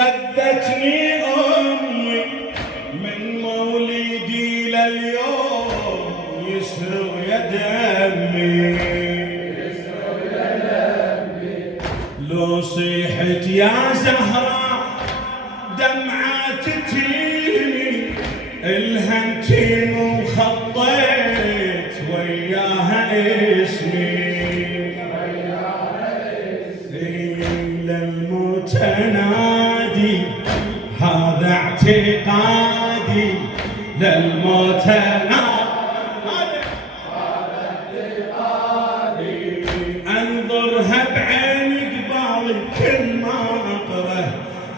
غذتني أمي من مولدي لليوم يسرق يا دمي لو صيحت يا زهرة دمعة تتيمي الهمتين وخطيت وياها اسمي للموت نادي هذا اعتقادي للموت نادي انظرها بعين قبالي كل ما اقرا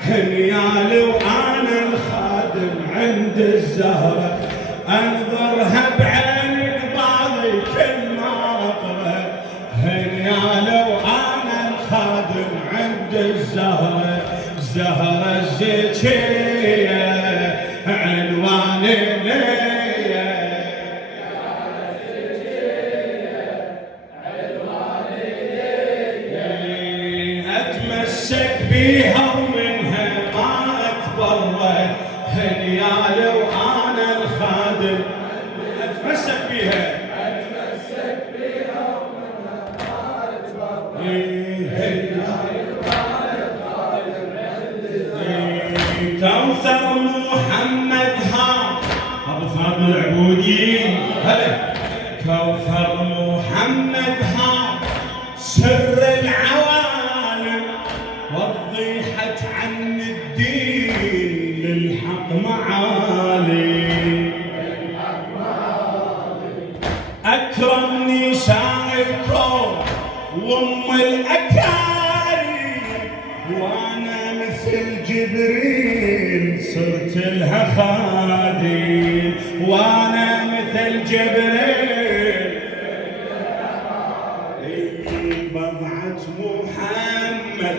هنيال وانا الخادم عند الزهره انظرها بعين قبالي كل ما اقرا هنيال وانا الخادم عند الزهره زهره الزكيه عنوان ليا اتمسك بيها ومنها ما اتبرى هنيال وانا الخادم اتمسك بيها ومنها ما اتبرى كوثر محمد ها ابو فاطمه العبودي هلا كوثر محمد ها سر العوالم وضيحت عن الدين للحق معالي اكرم نساء الكون وام الاكارم وانا مثل جبريل صرت لها خادم وانا مثل جبريل بضعة محمد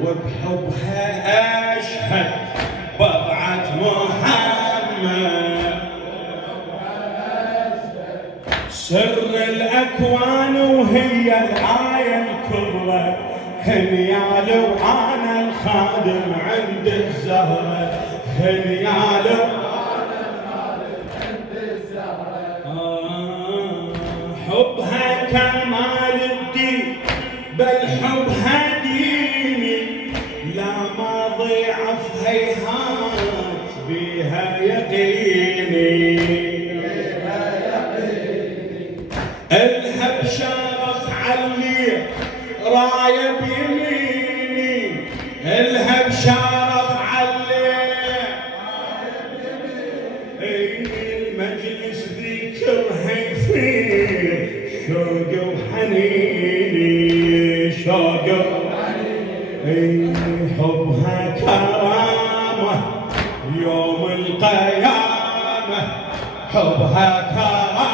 وبحبها اشهد بضعة محمد سر الاكوان وهي الايه الكبرى هنيال وانا الخادم عند الزهره هنيال وانا الخادم عند الزهره حبها كمال الدين بل حبها ديني لا ما ضيعف هيهات بها يقيني الها بشرف علي رايه بيميني الها بشرف علي المجلس ذكرها يفير شوق وحنيني شوق حبها كرامه يوم القيامه حبها كرامه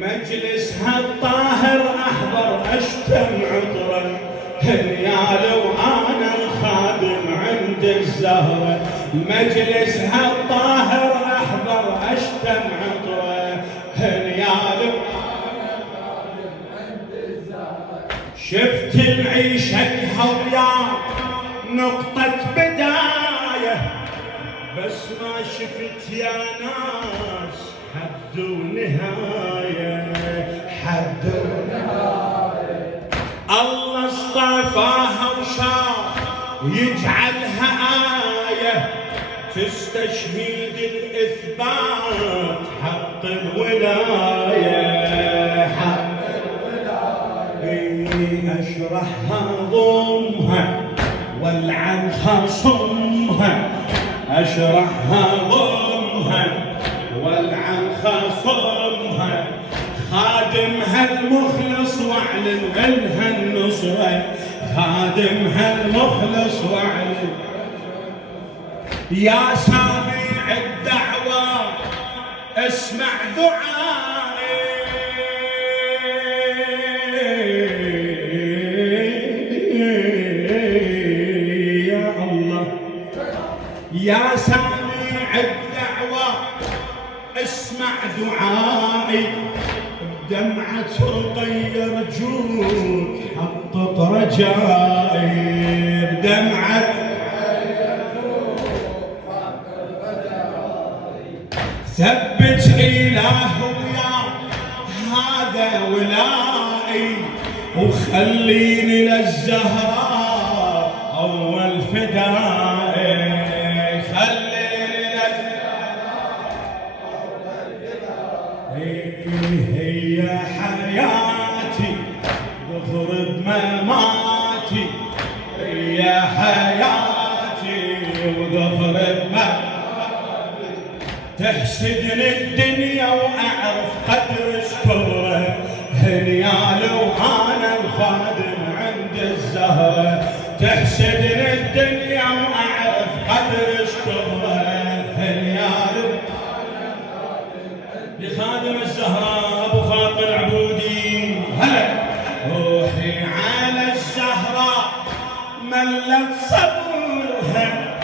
مجلسها الطاهر احضر اشتم عطرا هنيال وانا الخادم عند الزهره مجلسها الطاهر احضر اشتم عطرا هنيال وانا الخادم عند الزهره شفت العيشه الهويا نقطه بدايه بس ما شفت يا ناس حد ونهاية حد ونهاية الله اصطفاها وشاف يجعلها آية تستشهد الإثبات حق الولاية حق الولاية أشرحها ضمها والعن خصمها أشرحها ضمها والعن خصمها خادمها المخلص واعلن عنها النصرة خادمها المخلص واعلن يا سامع الدعوة اسمع دعائي يا الله يا سامع الدعوة اسمع دعائي بدمعة رقي يرجوك حقق رجائي بدمعة ثبت إله ويا هذا ولائي وخليني للزهراء أول فدائي خليني للزهراء أول فدائي هي حياتي ظهر بمماتي هي حياتي وظهر بمماتي تحسدني الدنيا وأعرف قدر شكرها هنيال وأنا الخادم عند الزهرة تحسدني الدنيا وأعرف قدر شكرها هنيال وأنا الخادم عند خادم الزهراء أبو فاطمة العبودي هلا روحي على الزهراء ملت صبرها